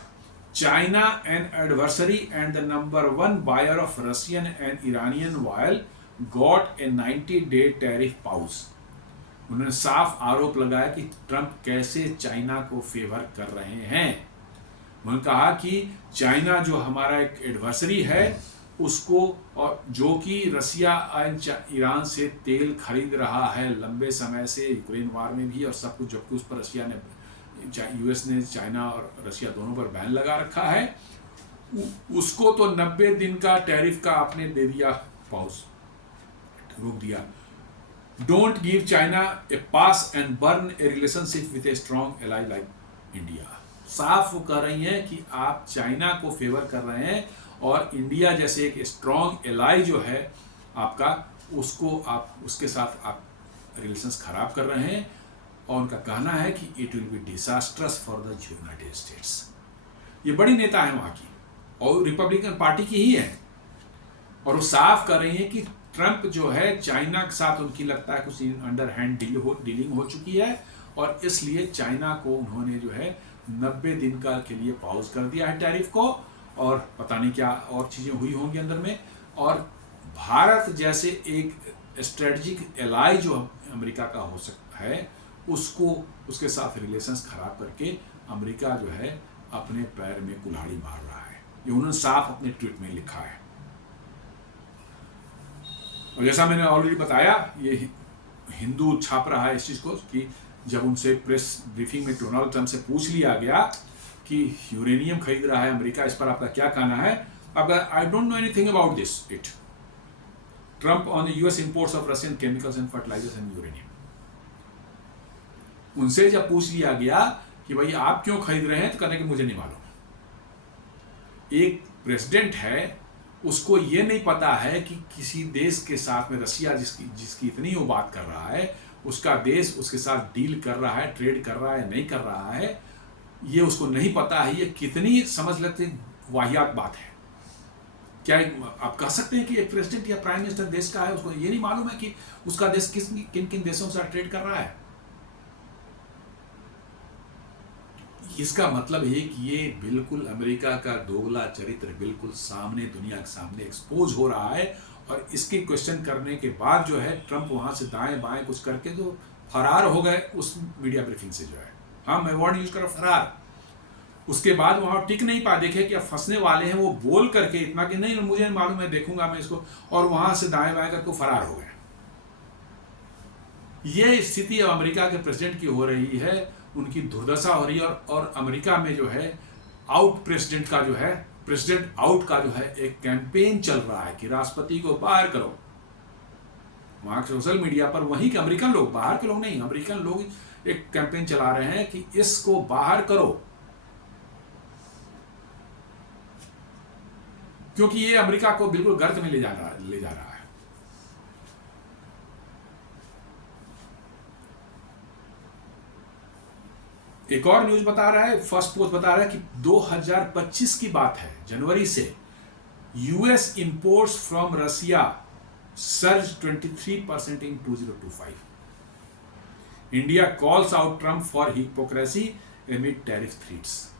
China an adversary and the number 1 buyer of Russian and Iranian oil got a 90-day tariff pause. उन्होंने साफ आरोप लगाया कि ट्रंप कैसे चाइना को फेवर कर रहे हैं। उन्होंने कहा कि चाइना जो हमारा एक एडवर्सरी है उसको, और जो कि रसिया ईरान से तेल खरीद रहा है लंबे समय से, यूक्रेन वार में भी और सब कुछ, जबकि उस पर रसिया ने, यूएस ने चाइना और रसिया दोनों पर बैन लगा रखा है, उसको तो 90 दिन का टैरिफ का आपने दे दिया पाउज, रोक दिया। Don't give China A pass and burn A relationship with a strong ally like India. साफ वो कह रही हैं कि आप चाइना को फेवर कर रहे हैं और इंडिया जैसे एक स्ट्रॉन्ग एलाई जो है आपका, उसको आप, उसके साथ आप रिलेशंस खराब कर रहे हैं। और उनका कहना है कि it will be disastrous for the United states. ये बड़ी नेता है वहाँ की और रिपब्लिकन पार्टी की ही है, और वो साफ कर रही है कि ट्रंप जो है चाइना के साथ उनकी लगता है कुछ अंडर हैंड डीलिंग हो चुकी है, और इसलिए चाइना को उन्होंने जो है 90 दिन का के लिए पॉज कर दिया है टैरिफ को, और पता नहीं क्या और चीज़ें हुई होंगी अंदर में। और भारत जैसे एक स्ट्रेटजिक एलाई जो अमेरिका का हो सकता है, उसको, उसके साथ रिलेशंस खराब करके अमेरिका जो है अपने पैर में कुल्हाड़ी मार रहा है। ये उन्होंने साफ अपने ट्वीट में लिखा है। और जैसा मैंने ऑलरेडी बताया, ये हिंदू छाप रहा है इस चीज़ को कि जब उनसे प्रेस ब्रीफिंग में डोनाल्ड ट्रंप से पूछ लिया गया कि यूरेनियम खरीद रहा है अमेरिका, इस पर आपका क्या कहना है, अब I don't know anything about this it. Trump on the US imports of Russian chemicals and fertilisers and uranium. उनसे जब पूछ लिया गया कि भाई आप क्यों खरीद रहे हैं, तो कहने कि मुझे नहीं मालूम। एक प्रेसिडेंट है, उसको ये नहीं पता है कि किसी देश के साथ में रशिया जिसकी इतनी वो बात कर रहा है, उसका देश उसके साथ डील कर रहा है, ट्रेड कर रहा है, नहीं कर रहा है, ये उसको नहीं पता है। ये कितनी समझ लेते वाहियात बात है। क्या आप कह सकते हैं कि एक प्रेसिडेंट या प्राइम मिनिस्टर देश का है, उसको ये नहीं मालूम है कि उसका देश किन किन देशों से ट्रेड कर रहा है? इसका मतलब है कि ये बिल्कुल अमेरिका का दोगला चरित्र बिल्कुल सामने, दुनिया के सामने एक्सपोज हो रहा है। और इसके क्वेश्चन करने के बाद जो है ट्रंप वहां से दाएं बाएं कुछ करके तो फरार हो गए उस मीडिया ब्रीफिंग से जो है। हाँ, मैं वर्ड यूज कर रहा, फरार। उसके बाद वहां टिक नहीं पाए, देखे कि अब फंसने वाले हैं, वो बोल करके इतना कि नहीं मुझे नहीं मालूम है, देखूंगा मैं इसको, और वहां से दाएं बाएं करके फरार हो गए। ये स्थिति अब अमेरिका के प्रेसिडेंट की हो रही है, उनकी दुर्दशा हो रही है। और अमेरिका में जो है आउट प्रेसिडेंट का जो है, प्रेसिडेंट आउट का जो है एक कैंपेन चल रहा है कि राष्ट्रपति को बाहर करो। वहां सोशल मीडिया पर वहीं के अमेरिकन लोग, बाहर के लोग नहीं, अमेरिकन लोग एक कैंपेन चला रहे हैं कि इसको बाहर करो, क्योंकि ये अमेरिका को बिल्कुल गर्त में ले जा रहा है। एक और न्यूज बता रहा है, फर्स्ट पोस्ट बता रहा है कि 2025 की बात है, जनवरी से US imports from Russia surge 23% in 2025। India calls out Trump for hypocrisy एमिड tariff threats.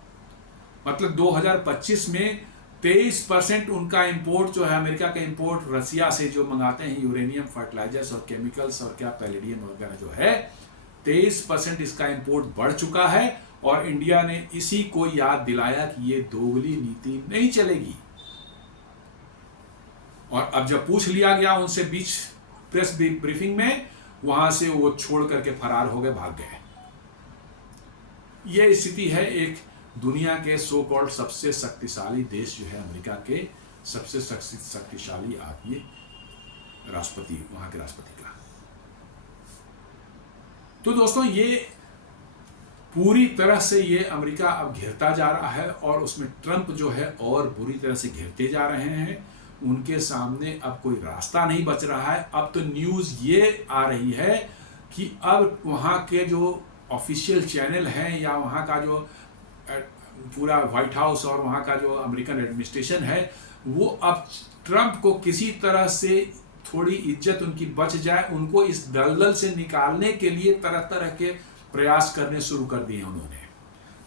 मतलब 2025 में 23% उनका इंपोर्ट जो है, अमेरिका का इंपोर्ट रसिया से जो मंगाते हैं यूरेनियम, फर्टिलाइजर्स और केमिकल्स और क्या पैलेडियम वगैरह जो है, 23% इसका इंपोर्ट बढ़ चुका है। और इंडिया ने इसी को याद दिलाया कि ये दोगली नीति नहीं चलेगी। और अब जब पूछ लिया गया उनसे बीच प्रेस ब्रीफिंग में, वहां से वो छोड़ करके फरार हो गए, भाग गए। ये स्थिति है एक दुनिया के सो कॉल्ड सबसे शक्तिशाली देश जो है, अमेरिका के सबसे शक्तिशाली आदमी, राष्ट्रपति, वहां के राष्ट्रपति का। तो दोस्तों, ये पूरी तरह से ये अमेरिका अब घिरता जा रहा है, और उसमें ट्रंप जो है और बुरी तरह से घिरते जा रहे हैं। उनके सामने अब कोई रास्ता नहीं बच रहा है। अब तो न्यूज़ ये आ रही है कि अब वहाँ के जो ऑफिशियल चैनल हैं या वहाँ का जो पूरा व्हाइट हाउस और वहाँ का जो अमेरिकन एडमिनिस्ट्रेशन है, वो अब ट्रंप को किसी तरह से थोड़ी इज्जत उनकी बच जाए, उनको इस दलदल से निकालने के लिए तरह तरह के प्रयास करने शुरू कर दिए उन्होंने।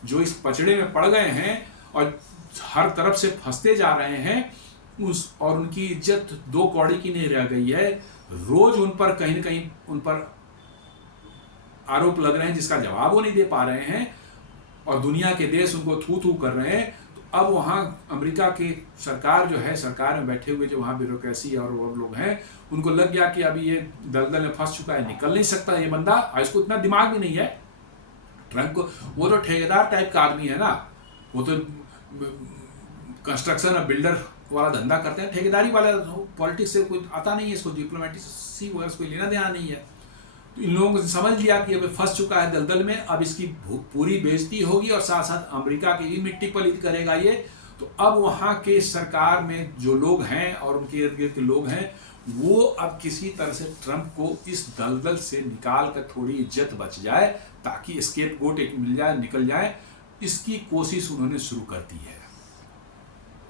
जो इस पचड़े में पड़ गए हैं और हर तरफ से फंसते जा रहे हैं, और उनकी इज्जत दो कौड़ी की नहीं रह गई है। रोज उन पर कहीं न कहीं उन पर आरोप लग रहे हैं जिसका जवाब वो नहीं दे पा रहे हैं, और दुनिया के देश उनको थू थू कर रहे हैं। तो अब वहाँ अमेरिका की सरकार जो है, सरकार में बैठे हुए जो वहाँ ब्यूरोक्रेसी और लोग हैं, उनको लग गया कि अभी ये दलदल में फंस चुका है, निकल नहीं सकता ये बंदा, इसको इतना दिमाग भी नहीं है ट्रंप को। वो तो ठेकेदार टाइप का आदमी है ना, वो तो कंस्ट्रक्शन और बिल्डर वाला धंधा करते हैं, ठेकेदारी वाला, पॉलिटिक्स से कोई आता नहीं है, इसको डिप्लोमेटिक्सी वगैरह से कोई लेना देना नहीं है। तो इन लोगों को समझ लिया कि अब फंस चुका है दलदल में, अब इसकी पूरी बेइज्जती होगी और साथ साथ अमेरिका की भी मिट्टी पलीत करेगा ये। तो अब वहाँ के सरकार में जो लोग हैं और उनके इर्द गिर्द के लोग हैं, वो अब किसी तरह से ट्रंप को इस दलदल से निकाल कर थोड़ी इज्जत बच जाए, ताकि स्केपगोट एक मिल जाए, निकल जाए, इसकी कोशिश उन्होंने शुरू कर दी है।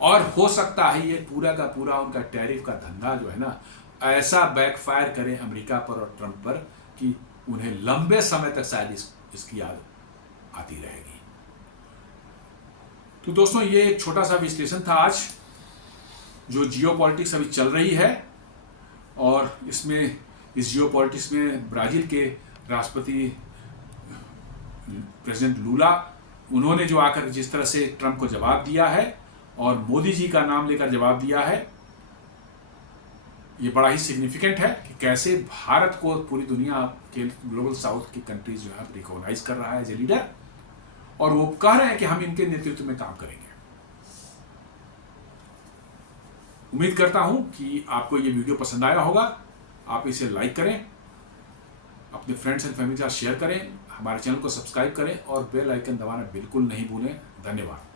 और हो सकता है ये पूरा का पूरा उनका टैरिफ का धंधा जो है ना, ऐसा बैकफायर करे अमेरिका पर और ट्रंप पर कि उन्हें लंबे समय तक शायद इसकी याद आती रहेगी। तो दोस्तों, ये एक छोटा सा विश्लेषण था आज, जो जियोपॉलिटिक्स अभी चल रही है। और इसमें इस जियोपॉलिटिक्स में ब्राजील के राष्ट्रपति प्रेसिडेंट लूला, उन्होंने जो आकर जिस तरह से ट्रंप को जवाब दिया है और मोदी जी का नाम लेकर जवाब दिया है, ये बड़ा ही सिग्निफिकेंट है कि कैसे भारत को पूरी दुनिया के ग्लोबल साउथ की कंट्रीज जो है रिकॉग्नाइज कर रहा है एज ए लीडर, और वो कह रहे हैं कि हम इनके नेतृत्व में काम करेंगे। उम्मीद करता हूं कि आपको ये वीडियो पसंद आया होगा। आप इसे लाइक करें, अपने फ्रेंड्स एंड फैमिली के साथ शेयर करें, हमारे चैनल को सब्सक्राइब करें और बेल आइकन दबाना बिल्कुल नहीं भूलें। धन्यवाद।